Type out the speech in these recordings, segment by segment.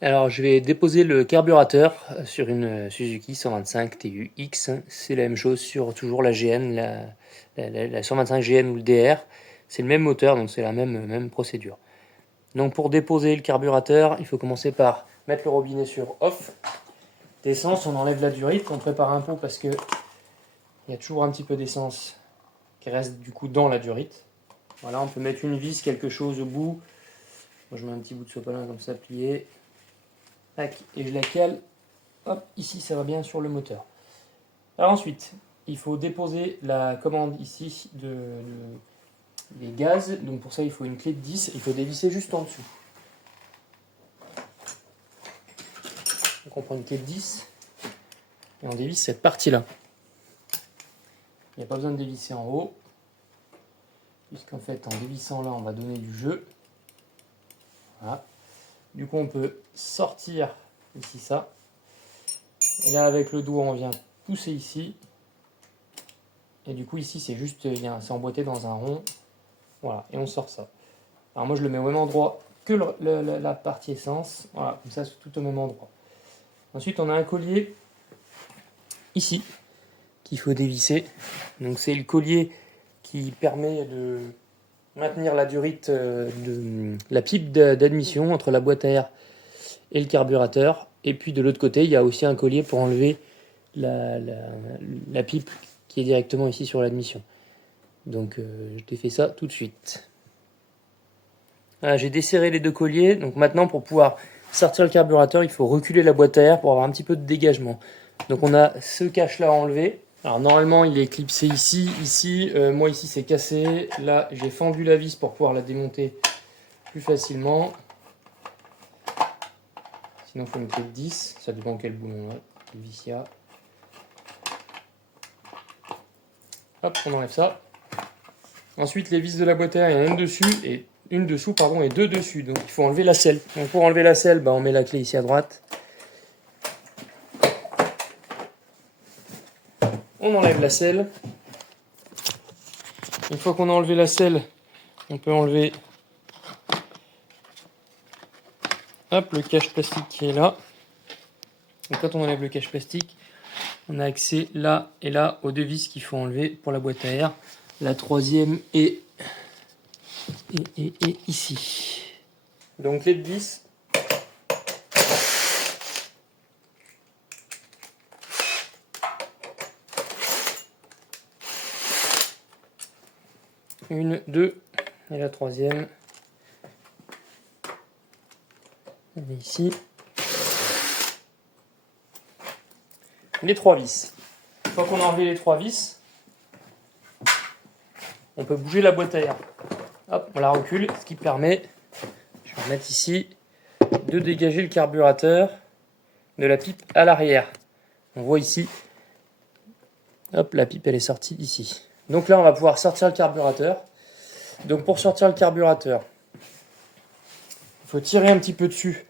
Alors je vais déposer le carburateur sur une Suzuki 125 TU-X. C'est la même chose sur toujours la GN, la 125 GN ou le DR. C'est le même moteur, donc c'est la même procédure. Donc pour déposer le carburateur, il faut commencer par mettre le robinet sur off. D'essence, on enlève la durite, on prépare un pot parce que il y a toujours un petit peu d'essence qui reste du coup dans la durite. Voilà, on peut mettre une vis, quelque chose au bout. Moi je mets un petit bout de sopalin comme ça plié. Tac, et je la cale. Hop, ici ça va bien sur le moteur. Alors ensuite, il faut déposer la commande ici des gaz. Donc pour ça, il faut une clé de 10. Il faut dévisser juste en dessous. Donc on prend une clé de 10 et on dévisse cette partie-là. Il n'y a pas besoin de dévisser en haut, puisqu'en fait, en dévissant là, on va donner du jeu. Voilà. Du coup, on peut sortir ici ça. Et là, avec le doigt, on vient pousser ici. Et du coup, ici, c'est juste, c'est emboîté dans un rond. Voilà, et on sort ça. Alors moi, je le mets au même endroit que la partie essence. Voilà, comme ça, c'est tout au même endroit. Ensuite, on a un collier ici qu'il faut dévisser. Donc c'est le collier qui permet de maintenir la durite de la pipe d'admission entre la boîte à air et le carburateur. Et puis de l'autre côté, il y a aussi un collier pour enlever la pipe qui est directement ici sur l'admission. Donc je défais ça tout de suite. Voilà, j'ai desserré les deux colliers. Donc maintenant, pour pouvoir sortir le carburateur, il faut reculer la boîte à air pour avoir un petit peu de dégagement. Donc on a ce cache là à enlever. Alors normalement il est clipsé ici, moi ici c'est cassé. Là j'ai fendu la vis pour pouvoir la démonter plus facilement. Sinon il faut une clé de 10, ça dépend quel boulon là, le vis il y a. Hop, on enlève ça. Ensuite les vis de la boîte à air, il y en a une dessus et une dessous pardon et deux dessus. Donc il faut enlever la selle. Donc pour enlever la selle, on met la clé ici à droite. On enlève la selle. Une fois qu'on a enlevé la selle, on peut enlever le cache plastique qui est là. Donc quand on enlève le cache plastique, on a accès là et là aux deux vis qu'il faut enlever pour la boîte à air. La troisième est ici. Donc les deux vis. Une, deux, et la troisième. Elle est ici. Les trois vis. Une fois qu'on a enlevé les trois vis, on peut bouger la boîte à air. Hop, on la recule, ce qui permet, je vais remettre ici, de dégager le carburateur de la pipe à l'arrière. On voit ici, hop, la pipe elle est sortie ici. Donc là on va pouvoir sortir le carburateur. Donc pour sortir le carburateur, il faut tirer un petit peu dessus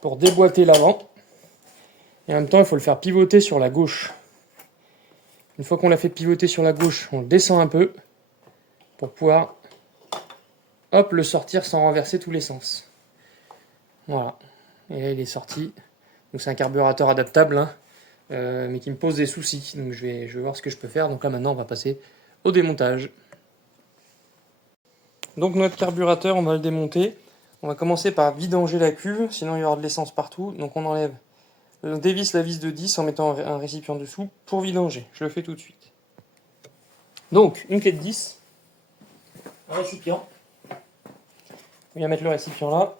pour déboîter l'avant. Et en même temps il faut le faire pivoter sur la gauche. Une fois qu'on l'a fait pivoter sur la gauche, on le descend un peu pour pouvoir le sortir sans renverser tous les sens. Voilà. Et là il est sorti. Donc c'est un carburateur adaptable, hein, mais qui me pose des soucis. Donc je vais voir ce que je peux faire. Donc là maintenant on va passer au démontage. Donc notre carburateur, on va le démonter. On va commencer par vidanger la cuve, sinon il y aura de l'essence partout. Donc on enlève, on dévisse la vis de 10 en mettant un récipient dessous pour vidanger. Je le fais tout de suite. Donc une clé de 10, un récipient. On vient mettre le récipient là.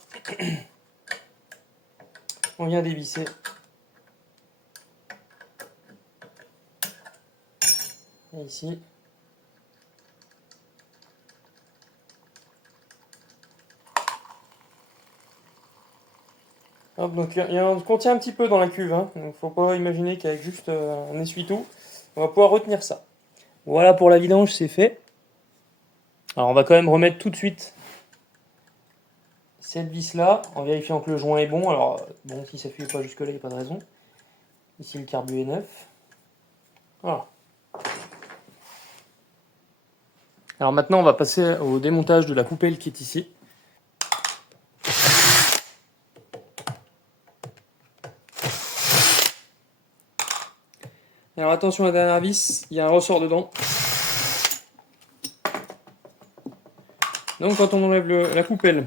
On vient dévisser. Et ici. Hop, donc il y en contient un petit peu dans la cuve, hein, donc faut pas imaginer qu'avec juste un essuie-tout, on va pouvoir retenir ça. Voilà pour la vidange, c'est fait. Alors on va quand même remettre tout de suite cette vis là, en vérifiant que le joint est bon. Alors bon, si ça ne fuit pas jusque là, il n'y a pas de raison. Ici le carbu est neuf. Voilà. Alors maintenant on va passer au démontage de la coupelle qui est ici. Alors attention à la dernière vis, il y a un ressort dedans. Donc quand on enlève la coupelle,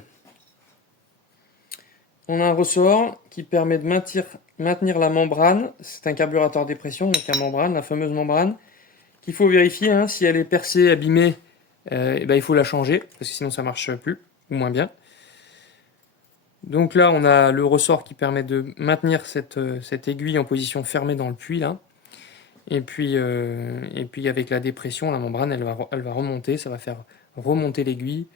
on a un ressort qui permet de maintenir la membrane. C'est un carburateur dépression, donc la fameuse membrane, qu'il faut vérifier. Hein, si elle est percée, abîmée, il faut la changer, parce que sinon ça ne marche plus, ou moins bien. Donc là, on a le ressort qui permet de maintenir cette aiguille en position fermée dans le puits, là. Et puis avec la dépression, la membrane, elle va remonter, ça va faire remonter l'aiguille.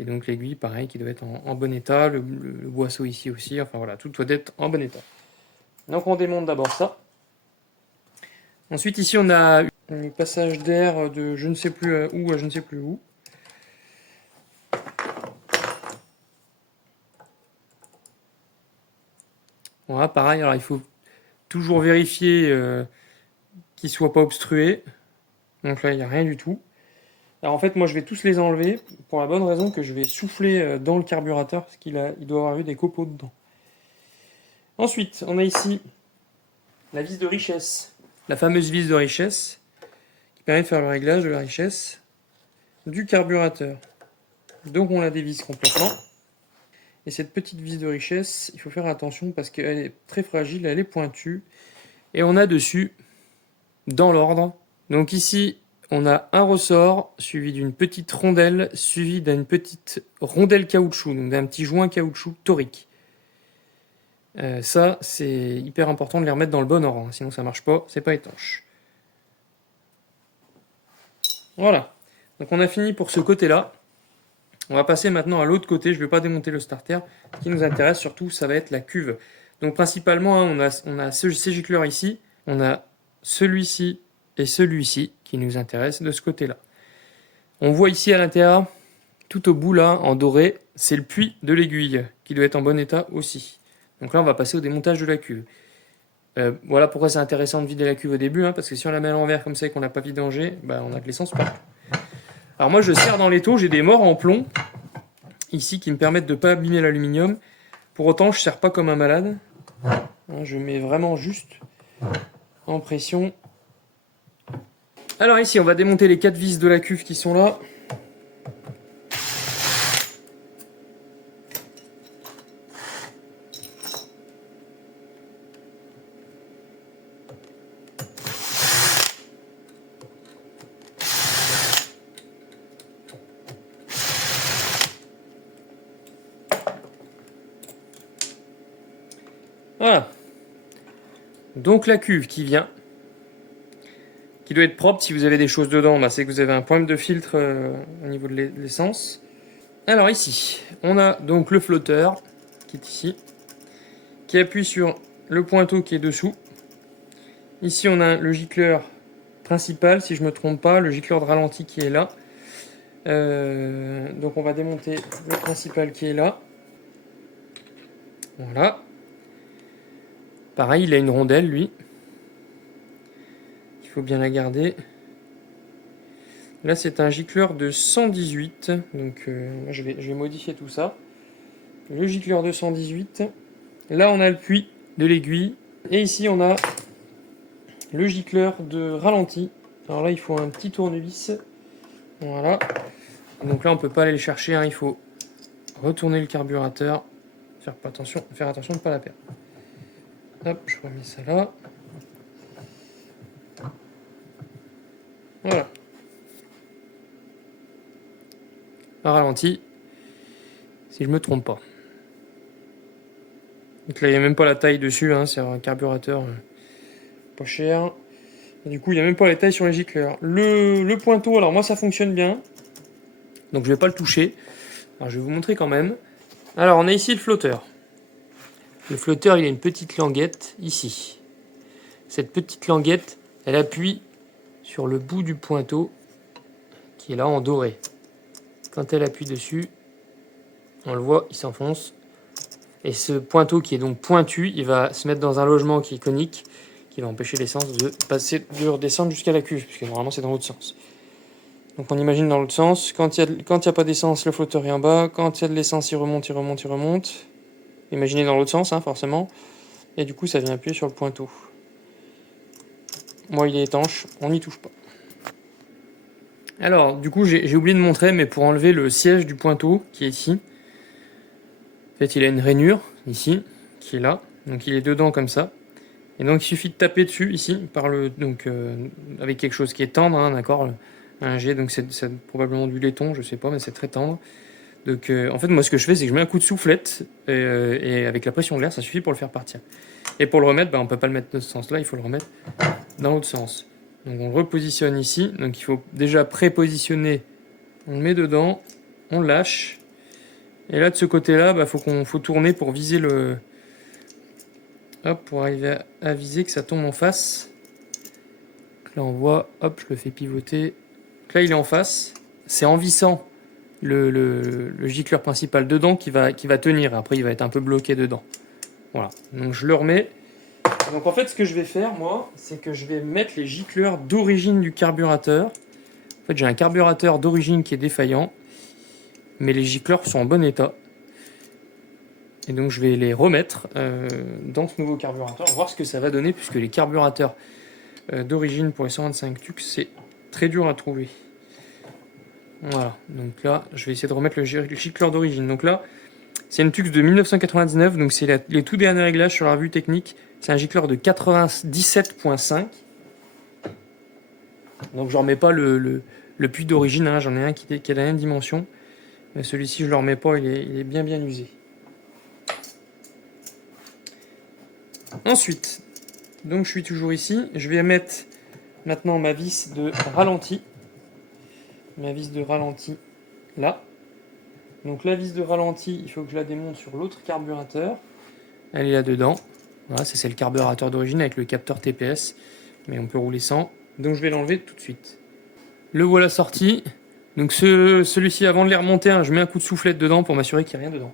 Et donc l'aiguille, pareil, qui doit être en bon état, le boisseau ici aussi, enfin voilà, tout doit être en bon état. Donc on démonte d'abord ça. Ensuite ici on a un passage d'air de je ne sais plus où à je ne sais plus où. Voilà, pareil, alors il faut toujours vérifier qu'il ne soit pas obstrué. Donc là il n'y a rien du tout. Alors en fait moi je vais tous les enlever pour la bonne raison que je vais souffler dans le carburateur parce il doit avoir eu des copeaux dedans. Ensuite on a ici la vis de richesse, la fameuse vis de richesse qui permet de faire le réglage de la richesse du carburateur. Donc on la dévisse complètement. Et cette petite vis de richesse, il faut faire attention parce qu'elle est très fragile, elle est pointue. Et on a dessus, dans l'ordre, donc ici on a un ressort suivi d'une petite rondelle, suivi d'une petite rondelle caoutchouc, donc d'un petit joint caoutchouc torique. Ça, c'est hyper important de les remettre dans le bon ordre, hein, sinon ça marche pas, c'est pas étanche. Voilà, donc on a fini pour ce côté-là. On va passer maintenant à l'autre côté, je ne vais pas démonter le starter. Ce qui nous intéresse surtout, ça va être la cuve. Donc principalement, hein, on a ces gicleurs ici, on a celui-ci et celui-ci qui nous intéressent de ce côté-là. On voit ici à l'intérieur, tout au bout là, en doré, c'est le puits de l'aiguille qui doit être en bon état aussi. Donc là, on va passer au démontage de la cuve. Voilà pourquoi c'est intéressant de vider la cuve au début, hein, parce que si on la met à l'envers comme ça et qu'on n'a pas vidangé, on a de l'essence partout. Alors moi, je serre dans l'étau, j'ai des morts en plomb ici qui me permettent de ne pas abîmer l'aluminium. Pour autant, je ne serre pas comme un malade. Je mets vraiment juste en pression. Alors ici, on va démonter les 4 vis de la cuve qui sont là. Voilà. Donc la cuve qui vient, qui doit être propre. Si vous avez des choses dedans, c'est que vous avez un problème de filtre au niveau de l'essence. Alors ici, on a donc le flotteur qui est ici, qui appuie sur le pointeau qui est dessous. Ici, on a le gicleur principal, si je ne me trompe pas, le gicleur de ralenti qui est là. Donc on va démonter le principal qui est là. Voilà. Pareil, il a une rondelle, lui. Il faut bien la garder. Là, c'est un gicleur de 118. Donc, je vais modifier tout ça. Le gicleur de 118. Là, on a le puits de l'aiguille. Et ici, on a le gicleur de ralenti. Alors là, il faut un petit tournevis. Voilà. Donc là, on ne peut pas aller le chercher. Hein. Il faut retourner le carburateur. Faire attention de ne pas la perdre. Hop, je remets ça là. Voilà. Un ralenti, si je me trompe pas. Donc là, il n'y a même pas la taille dessus, hein, c'est un carburateur pas cher. Et du coup, il n'y a même pas la taille sur les gicleurs. Le pointeau, alors moi, ça fonctionne bien. Donc je vais pas le toucher. Alors je vais vous montrer quand même. Alors on a ici le flotteur. Le flotteur, il a une petite languette ici. Cette petite languette, elle appuie sur le bout du pointeau qui est là en doré. Quand elle appuie dessus, on le voit, il s'enfonce. Et ce pointeau qui est donc pointu, il va se mettre dans un logement qui est conique, qui va empêcher l'essence de redescendre jusqu'à la cuve, puisque normalement c'est dans l'autre sens. Donc on imagine dans l'autre sens, quand il n'y a pas d'essence, le flotteur est en bas, quand il y a de l'essence, il remonte. Imaginez dans l'autre sens, hein, forcément. Et du coup, ça vient appuyer sur le pointeau. Moi, il est étanche, on n'y touche pas. Alors, du coup, j'ai oublié de montrer, mais pour enlever le siège du pointeau qui est ici, en fait, il a une rainure ici, qui est là. Donc, il est dedans comme ça. Et donc, il suffit de taper dessus ici, avec quelque chose qui est tendre, hein, d'accord, un jet. Donc, c'est probablement du laiton, je sais pas, mais c'est très tendre. Donc, en fait, moi, ce que je fais, c'est que je mets un coup de soufflette et avec la pression de l'air, ça suffit pour le faire partir. Et pour le remettre, on peut pas le mettre dans ce sens-là, il faut le remettre dans l'autre sens. Donc on le repositionne ici. Donc il faut déjà prépositionner. On le met dedans, on lâche. Et là de ce côté-là, faut tourner pour viser le. Hop, pour arriver à viser que ça tombe en face. Donc là on voit, hop, je le fais pivoter. Donc là il est en face. C'est en vissant le gicleur principal dedans qui va tenir. Après il va être un peu bloqué dedans. Voilà. Donc je le remets. Donc en fait ce que je vais faire moi, c'est que je vais mettre les gicleurs d'origine du carburateur. En fait j'ai un carburateur d'origine qui est défaillant, mais les gicleurs sont en bon état. Et donc je vais les remettre dans ce nouveau carburateur, voir ce que ça va donner, puisque les carburateurs d'origine pour les 125 TUC, c'est très dur à trouver. Voilà, donc là je vais essayer de remettre le gicleur d'origine. Donc là c'est une TUX de 1999, donc c'est les tout derniers réglages sur la revue technique. C'est un gicleur de 97.5. Donc je ne remets pas le puits d'origine, hein. J'en ai un qui a la même dimension. Mais celui-ci je ne le remets pas, il est bien usé. Ensuite, donc je suis toujours ici, je vais mettre maintenant ma vis de ralenti. Ma vis de ralenti là. Donc la vis de ralenti, il faut que je la démonte sur l'autre carburateur. Elle est là-dedans. Voilà, c'est le carburateur d'origine avec le capteur TPS. Mais on peut rouler sans. Donc je vais l'enlever tout de suite. Le voilà sorti. Donc celui-ci, avant de les remonter, je mets un coup de soufflette dedans pour m'assurer qu'il n'y a rien dedans.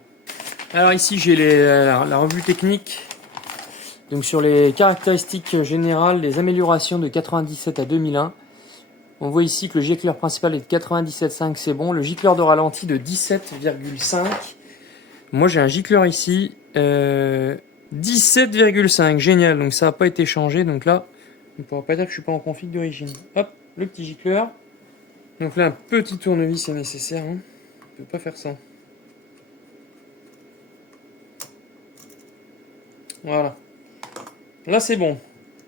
Alors ici j'ai la revue technique. Donc sur les caractéristiques générales, les améliorations de 97 à 2001. On voit ici que le gicleur principal est de 97,5, c'est bon. Le gicleur de ralenti de 17,5. Moi j'ai un gicleur ici 17,5, génial. Donc ça n'a pas été changé. Donc là, on ne pourra pas dire que je suis pas en config d'origine. Hop, le petit gicleur. Donc là, un petit tournevis est nécessaire. Hein. On ne peut pas faire ça. Voilà. Là c'est bon.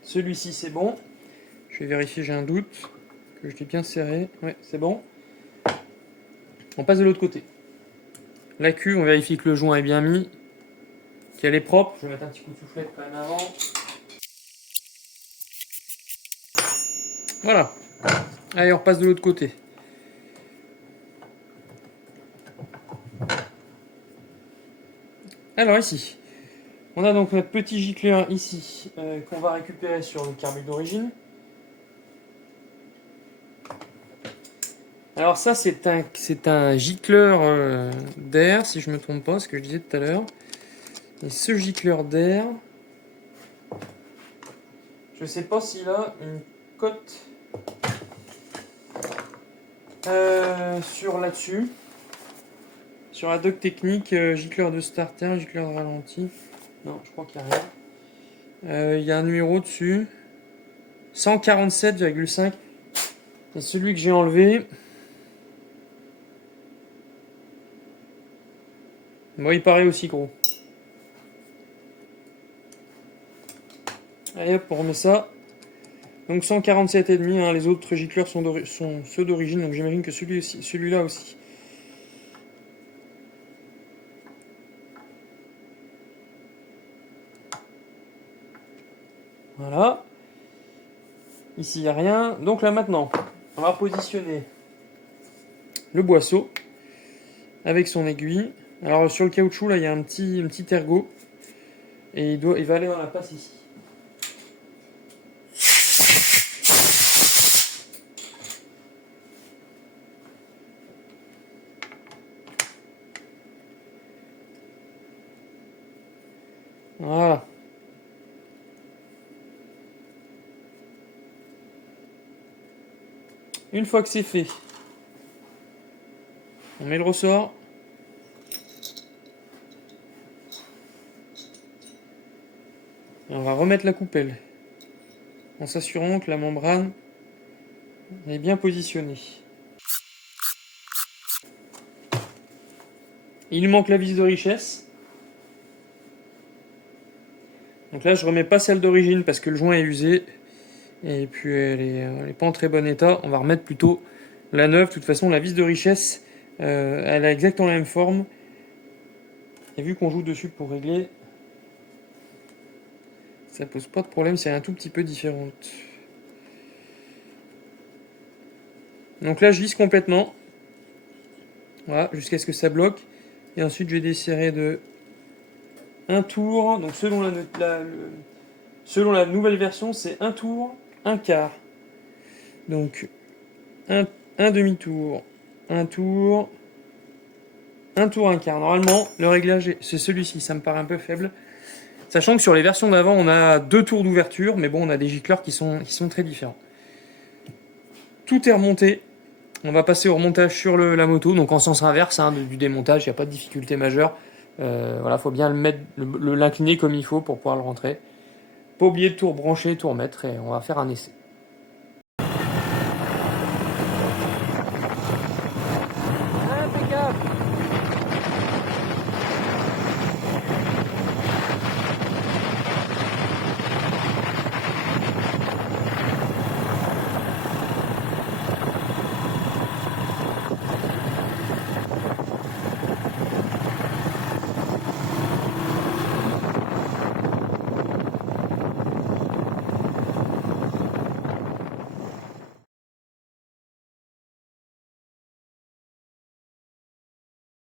Celui-ci c'est bon. Je vais vérifier, j'ai un doute. Que je l'ai bien serré. Ouais, c'est bon. On passe de l'autre côté. La queue, on vérifie que le joint est bien mis. Qu'elle est propre. Je vais mettre un petit coup de soufflette quand même avant. Voilà. Allez, on repasse de l'autre côté. Alors ici, on a donc notre petit gicleur ici qu'on va récupérer sur le carbure d'origine. Alors ça c'est un gicleur d'air, si je ne me trompe pas, ce que je disais tout à l'heure. Et ce gicleur d'air, je ne sais pas s'il a une cote sur là-dessus. Sur la doc technique, gicleur de starter, gicleur de ralenti. Non, je crois qu'il n'y a rien. Il y a un numéro dessus. 147,5. Et celui que j'ai enlevé. Bon, il paraît aussi gros. Allez hop, on remet ça. Donc 147,5. Hein, les autres gicleurs sont ceux d'origine, donc j'imagine que celui-là aussi. Voilà. Ici, il n'y a rien. Donc là, maintenant, on va positionner le boisseau avec son aiguille. Alors, sur le caoutchouc, là, il y a un petit ergot. Et il va aller dans la passe ici. Voilà. Une fois que c'est fait, on met le ressort. Et on va remettre la coupelle. en s'assurant que la membrane est bien positionnée. Il nous manque la vis de richesse. Donc là, je remets pas celle d'origine parce que le joint est usé. Et puis, elle est pas en très bon état. On va remettre plutôt la neuve. De toute façon, la vis de richesse, elle a exactement la même forme. Et vu qu'on joue dessus pour régler, ça pose pas de problème. C'est un tout petit peu différente. Donc là, je visse complètement. Voilà, jusqu'à ce que ça bloque. Et ensuite, je vais desserrer de un tour. Donc selon la nouvelle version, c'est un tour, un quart. Donc un demi-tour, un tour, un tour, un quart. Normalement, le réglage, c'est celui-ci. Ça me paraît un peu faible. Sachant que sur les versions d'avant, on a 2 tours d'ouverture. Mais bon, on a des gicleurs qui sont très différents. Tout est remonté. On va passer au remontage sur la moto. Donc en sens inverse du démontage. Il n'y a pas de difficulté majeure. Voilà, faut bien l'incliner comme il faut pour pouvoir le rentrer. Pas oublier de tout rebrancher, tout remettre. Et on va faire un essai.